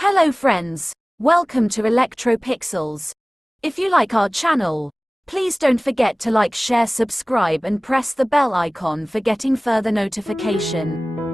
Hello friends, welcome to ElectroPixels. If you like our channel, please don't forget to like, share, subscribe and press the bell icon for getting further notification.